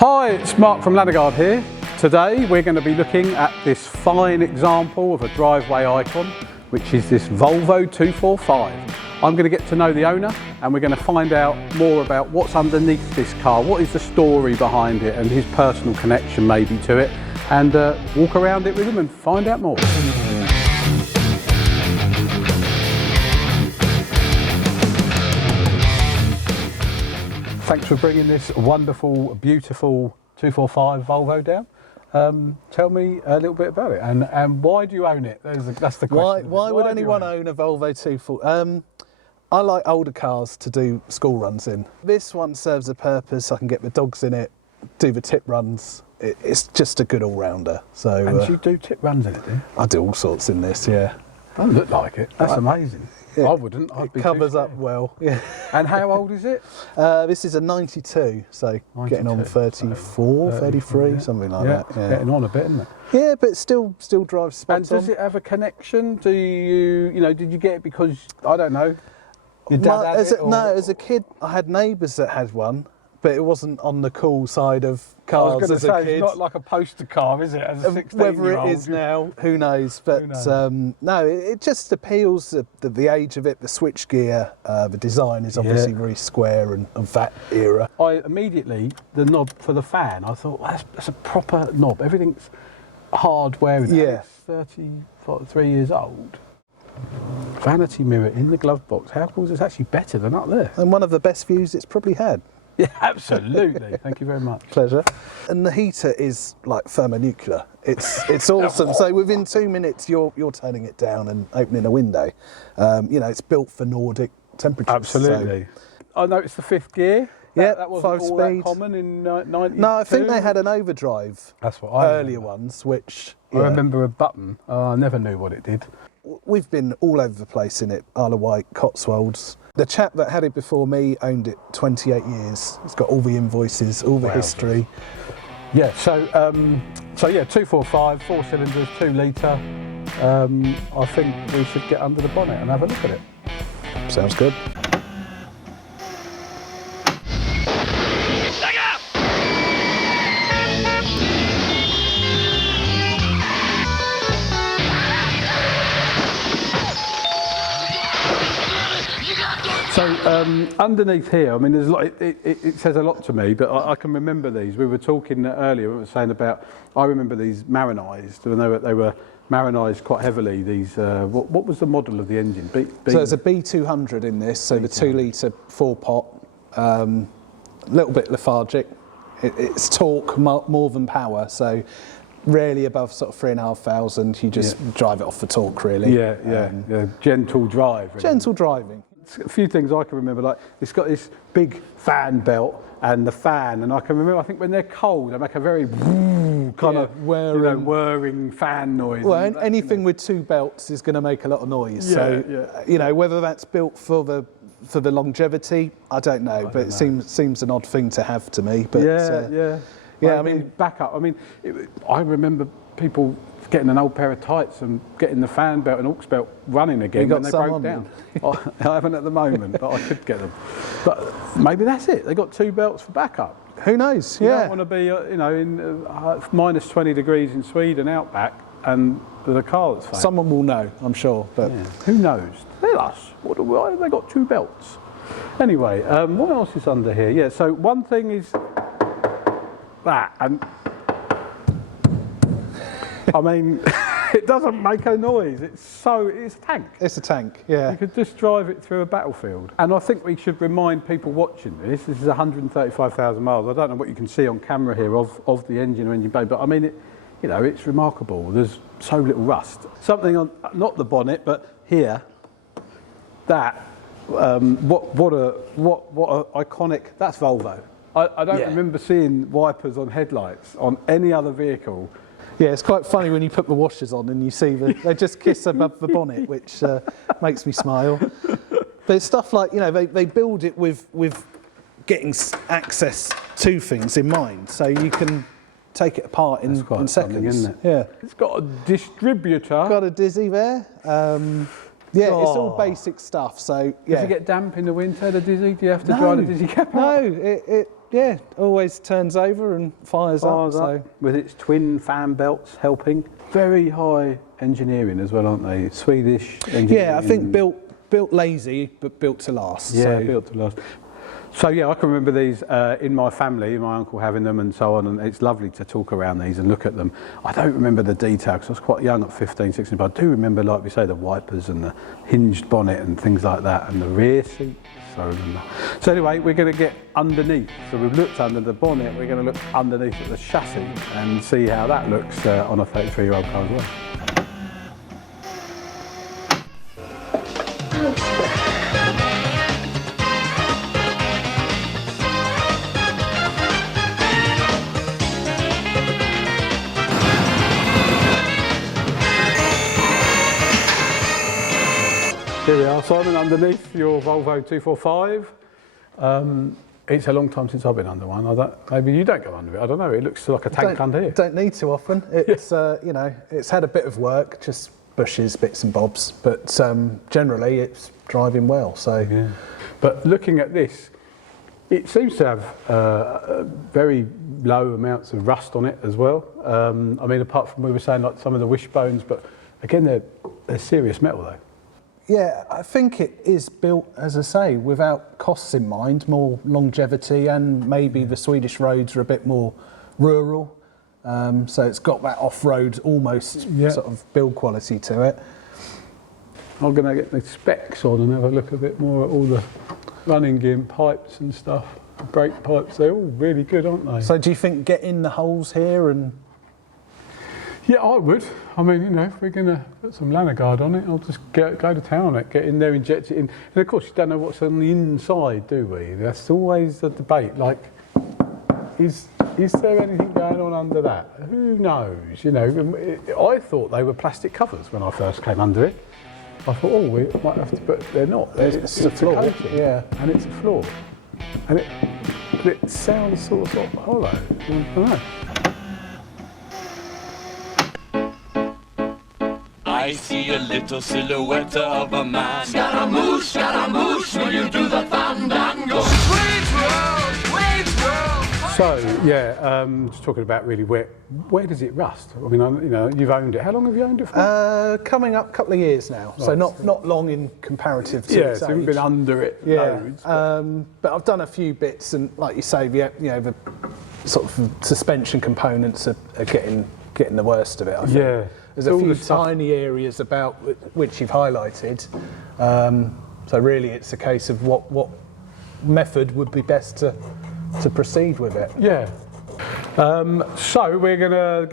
Hi, it's Mark from Lanoguard here. Today we're going to be looking at this fine example of a driveway icon, which is this Volvo 245. I'm going to get to know the owner and we're going to find out more about what's underneath this car, what is the story behind it and his personal connection maybe to it, and walk around it with him and find out more. Thanks for bringing this wonderful, beautiful 245 Volvo down. Tell me a little bit about it and why do you own it? That's the question. Why would anyone own a Volvo 245? I like older cars to do school runs in. This one serves a purpose. I can get the dogs in it, do the tip runs. It's just a good all-rounder. So, and you do tip runs in it, do you? I do all sorts in this, yeah. Don't look like it. That's amazing. I wouldn't. I'd be covers up well. Yeah. And how old is it? This is a 92, so 92, getting on 34, 33, yeah. Something like that. Yeah. Getting on a bit, isn't it? Yeah, but still drives spot on. And does it have a connection? Do you know, did you get it because, I don't know, your dad had it? No, as a kid, I had neighbours that had one, but it wasn't on the cool side of cars as a kid. It's not like a poster car, is it? As a 16-year-old. Whether it is now, who knows? But no, it just appeals. The age of it, the switch gear, the design is obviously very square and of that era. I immediately, the knob for the fan, I thought, well, that's a proper knob. Everything's hard wearing. Yeah. It's 33 years old. Vanity mirror in the glove box. How cool is this? Actually better than up there. And one of the best views it's probably had. Yeah, absolutely. Thank you very much. Pleasure. And the heater is like thermonuclear. It's awesome. So within 2 minutes, you're turning it down and opening a window. You know, it's built for Nordic temperatures. Absolutely. So. I noticed the fifth gear. Yeah, that wasn't all that common in 92. No, I think they had an overdrive. That's what I earlier remember. Ones, which I remember a button. I never knew what it did. We've been all over the place in it. Isle of Wight, Cotswolds. The chap that had it before me owned it 28 years. He's got all the invoices, all the history. Yeah, so yeah, 245, 4 cylinders, 2 litre. I think we should get under the bonnet and have a look at it. Sounds good. So underneath here, I mean, there's a lot, it says a lot to me, but I can remember these. We were talking earlier, we were saying about, I remember these marinised, and they were marinised quite heavily. These, what was the model of the engine? So there's a B200 in this, so the 2 litre 4-pot, a little bit lethargic. It's torque more than power, so rarely above sort of 3,500. You just drive it off the torque, really. Yeah, gentle drive. Really. Gentle driving. A few things I can remember, like it's got this big fan belt and the fan, and I can remember, I think when they're cold, they make a very kind of whirring fan noise. Well, anything with 2 belts is going to make a lot of noise. You know, whether that's built for the longevity, I don't know, but it seems an odd thing to have to me. But I mean, backup. I mean, I remember people getting an old pair of tights and getting the fan belt and aux belt running again when they broke down. I haven't at the moment, but I could get them. But maybe that's it. They got 2 belts for backup. Who knows? You don't want to be, you know, in minus 20 degrees in Sweden outback and with a car that's fast. Someone will know, I'm sure. But who knows? Tell us. Why have they got 2 belts? Anyway, what else is under here? Yeah. So one thing is that, and I mean, it doesn't make a noise. It's a tank. It's a tank, yeah. You could just drive it through a battlefield. And I think we should remind people watching this is 135,000 miles. I don't know what you can see on camera here of the engine or engine bay, but I mean, you know, it's remarkable. There's so little rust. Something on, not the bonnet, but here, that, what a iconic, that's Volvo. I don't remember seeing wipers on headlights on any other vehicle. Yeah, it's quite funny when you put the washers on and you see they just kiss above the bonnet, which makes me smile. But it's stuff like, you know, they build it with getting access to things in mind, so you can take it apart in seconds. Isn't it? Yeah. It's got a distributor. Got a dizzy there. Yeah, it's all basic stuff. So yeah. Does it get damp in the winter, the dizzy? Do you have to dry the dizzy cap out? No, yeah, always turns over and fires up. So. With its twin fan belts helping. Very high engineering as well, aren't they? Swedish engineering. Yeah, I think built lazy, but built to last. Yeah, so. built to last. So yeah, I can remember these in my family, my uncle having them and so on, and it's lovely to talk around these and look at them. I don't remember the detail because I was quite young at 15, 16, but I do remember, like we say, the wipers and the hinged bonnet and things like that, and the rear seat. So anyway, we're going to get underneath. So we've looked under the bonnet, we're going to look underneath at the chassis and see how that looks on a 33-year-old car as well. Here we are, Simon, underneath your Volvo 245. It's a long time since I've been under one. Maybe you don't go under it. I don't know. It looks like a tank under here. Don't need to often. It's you know, it's had a bit of work, just bushes, bits and bobs, but generally it's driving well. So, yeah. But looking at this, it seems to have very low amounts of rust on it as well. I mean, apart from we were saying like some of the wishbones, but again, they're serious metal though. Yeah, I think it is built, as I say, without costs in mind, more longevity, and maybe the Swedish roads are a bit more rural, so it's got that off-road almost sort of build quality to it. I'm going to get the specs on and have a look a bit more at all the running gear and pipes and stuff. The brake pipes, they're all really good, aren't they? So do you think get in the holes here and... Yeah, I would. I mean, you know, if we're going to put some Lanoguard on it, I'll just go to town on it, get in there, inject it in. And of course, you don't know what's on the inside, do we? That's always the debate. Like, is there anything going on under that? Who knows? You know, I thought they were plastic covers when I first came under it. I thought, oh, we might have to, but they're not. It's a floor. Yeah, and it's a floor. And it sounds sort of hollow. I don't know. I see a little silhouette of a man. Scaramouche, will you do the fandango? So, yeah, just talking about really where does it rust? I mean, you know, you've owned it. How long have you owned it for? Coming up a couple of years now, right. So not long in comparative to its so you've been under it loads. But I've done a few bits, and like you say, you know, the sort of suspension components are getting the worst of it, I think. Yeah. There's a few tiny areas about which you've highlighted. So really it's a case of what method would be best to proceed with it. Yeah. So we're gonna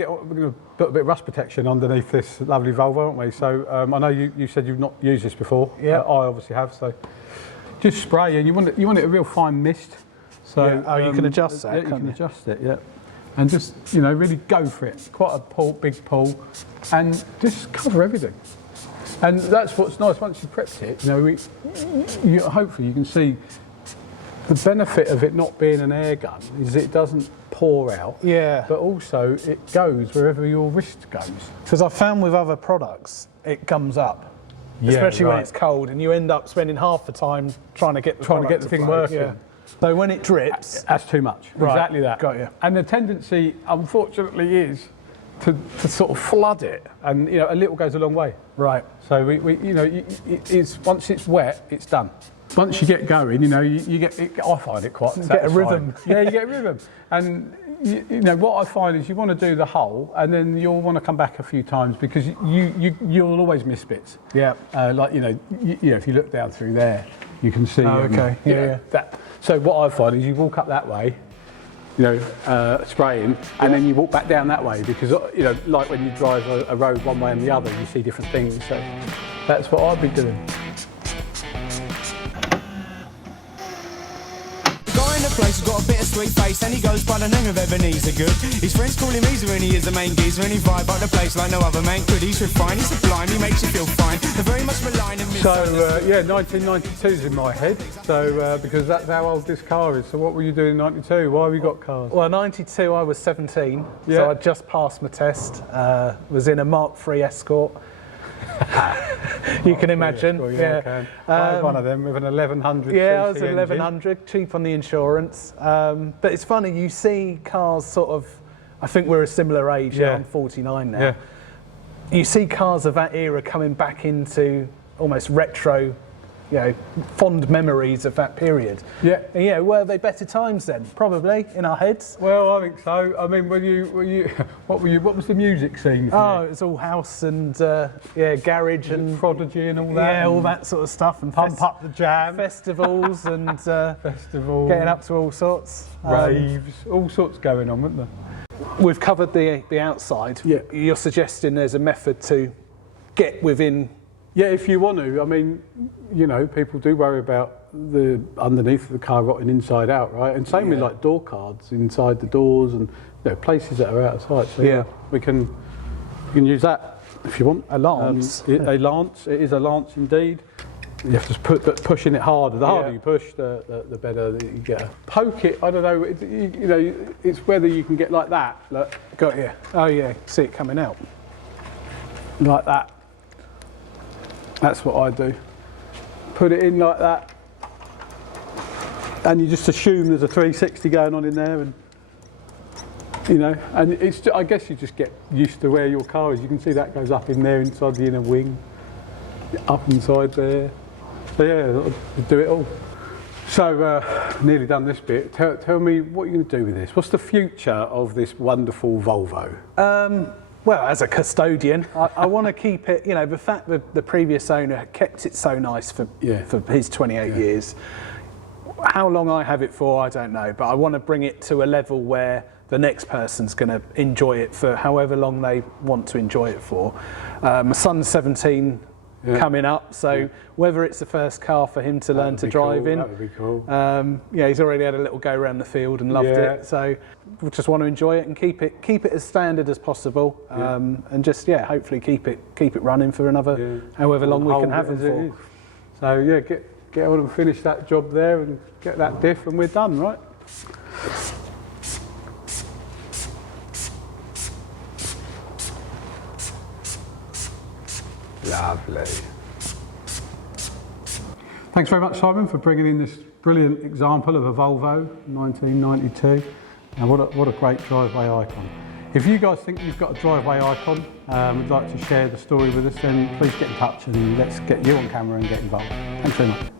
put a bit of rust protection underneath this lovely Volvo, aren't we? So I know you said you've not used this before. Yeah. I obviously have. So just spray, and you want it a real fine mist. So you can adjust that. Yeah, you can adjust it. Yeah. And just, you know, really go for it. Quite a big pull, and just cover everything. And that's what's nice. Once you've prepped it, you know, hopefully you can see the benefit of it not being an air gun is it doesn't pour out. Yeah. But also it goes wherever your wrist goes. Because I've found with other products, it gums up, especially when it's cold, and you end up spending half the time trying to get the thing working. Yeah. So when it drips... That's too much. Right. Exactly that. Got you. And the tendency, unfortunately, is to sort of flood it. And, you know, a little goes a long way. Right. So, we you know, once it's wet, it's done. Once you get going, you know, you get... I find it quite satisfying. Get a rhythm. Yeah, you get a rhythm. And, you know, what I find is you want to do the whole, and then you'll want to come back a few times because you'll always miss bits. Yeah. Like, you know, if you look down through there, you can see... Oh, okay. Yeah. That. So what I find is you walk up that way, you know, spraying, and then you walk back down that way because, you know, like when you drive a road one way and the other, you see different things. So that's what I'd be doing. Place, got a bit of sweet face, and he goes by the name of Ebenezer Good. His friends call him Easer, and he is the main geezer, and he vibe up the place like no other man could. He's refined, he's sublime, he makes you feel fine. They're very much maligned and misunderstood. So, yeah, 1992's in my head, so because that's how old this car is. So what were you doing in 92? Why have you got cars? Well, 92 I was 17, so I just passed my test, was in a Mark III Escort, You can imagine. Well, yeah, I can. I had one of them with an 1100. Yeah, I was at 1100, cheap on the insurance. But it's funny, you see cars sort of, I think we're a similar age, I'm 49 now. Yeah. You see cars of that era coming back into almost retro, fond memories of that period. Yeah. And, were they better times then? Probably, in our heads. Well, I think so. I mean, what was the music scene? Oh, it was all house and garage and Prodigy and all that. Yeah, all that sort of stuff and Pump Up the Jam, festivals and festivals, getting up to all sorts, raves, all sorts going on, weren't there? We've covered the outside. Yeah. You're suggesting there's a method to get within. Yeah, if you want to. I mean, people do worry about the underneath of the car rotting inside out, right? And same with like door cards inside the doors and places that are out of sight. So you can use that if you want. A lance. A lance. It is a lance indeed. You have to put pushing it harder. The harder you push, the better that you get. Poke it. I don't know. It's whether you can get like that. Look. Got you. Oh yeah. See it coming out. Like that. That's what I do. Put it in like that, and you just assume there's a 360 going on in there, and and it's. I guess you just get used to where your car is. You can see that goes up in there inside the inner wing, up inside there. So yeah, do it all. So nearly done this bit. Tell me what you're going to do with this. What's the future of this wonderful Volvo? Well, as a custodian, I want to keep it. The fact that the previous owner kept it so nice for his 28 years. How long I have it for, I don't know, but I want to bring it to a level where the next person's going to enjoy it for however long they want to enjoy it for. My son's 17 coming up, so whether it's the first car for him to learn to drive in, that would be cool. He's already had a little go around the field and loved it, so we just want to enjoy it and keep it as standard as possible, and just hopefully keep it running for another however long we can have it for. So get on and finish that job there and get that diff, and we're done, right? Lovely. Thanks very much, Simon, for bringing in this brilliant example of a Volvo 1992. And what a great driveway icon. If you guys think you've got a driveway icon, would like to share the story with us, then please get in touch and let's get you on camera and get involved. Thanks very much.